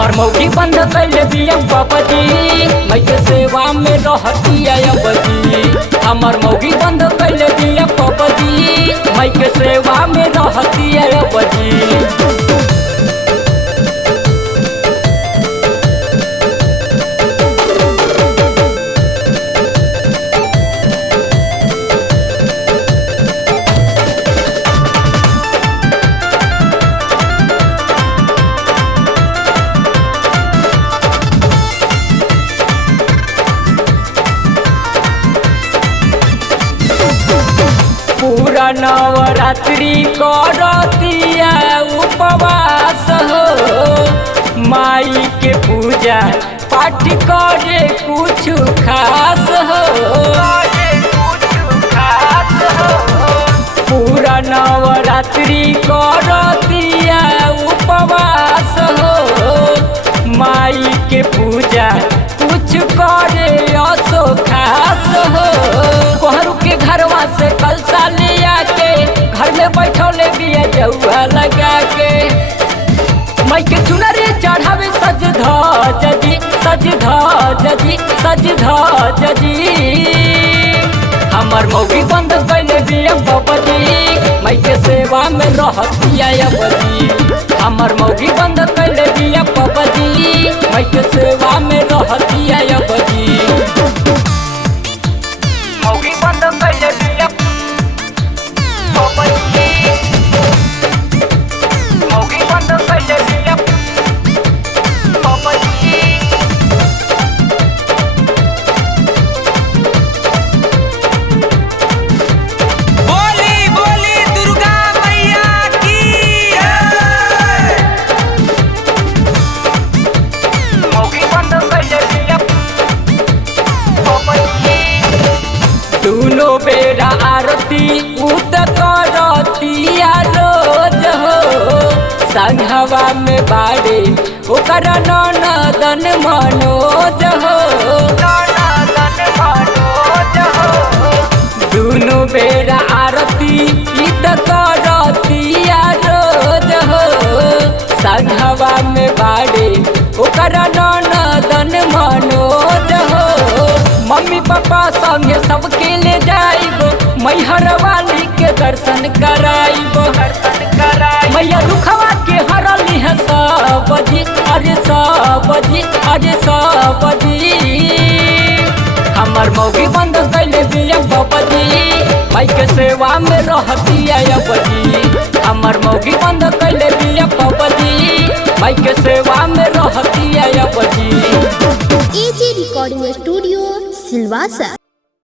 हमर मौगी बंद कैले बिया बाबाजी, मैं के सेवा में रहती अबजी। हमर मौगी बंद कैले बिया बाबाजी, मैं के सेवा में रहती अबजी। पूरा नवरात्रि करतिया उपवास हो, माई के पूजा पाठ करे कुछ खास हो। पूरा नवरात्रि करतिया उपवास हो, माई के पूजा कुछ करे असो खास हो। कोहरू के घरवा से कलसा ले आके घर में बैठौले बिया जौआ लगा के, मैं के चुनरी चढ़ावे सज धज जी, सज धज जी, सज धज जी। हमर मौगी बंद कैले बिया बाबाजी, मैं के सेवा में रहती अबजी। हमर मौगी बंद कैले बिया बाबाजी, मैं के सेवा में रहती अबजी। मौगी बंद कैले बिया बाबाजी, मौगी बंद कैले बिया बाबाजी। बोली बोली दुर्गा मैया की जय। मौगी बंद कैले बिया बाबाजी। दोनों बेरा आरती उत करतिया रोज हो, संघवा में बाड़े ओकर ननदन मनोज हो। दोनों बेरा आरती इत करतिया रोज हो, संघवा में बाड़े ओकर ननदन मनोज हो। मम्मी पापा संगे सबके ले जाइबो, मैहर वाली के दर्शन कराइबो। मैया दुखवा के हरली है सबजी, अरे सबजी, अरे सबजी। हमर मौगी बंद कैले बिया बाबाजी, मैं के सेवा में रहती अबजी। हमर मौगी बंद कैले बिया बाबाजी, मैं के सेवा में रहती अबजी। AG recording studio Silvassa.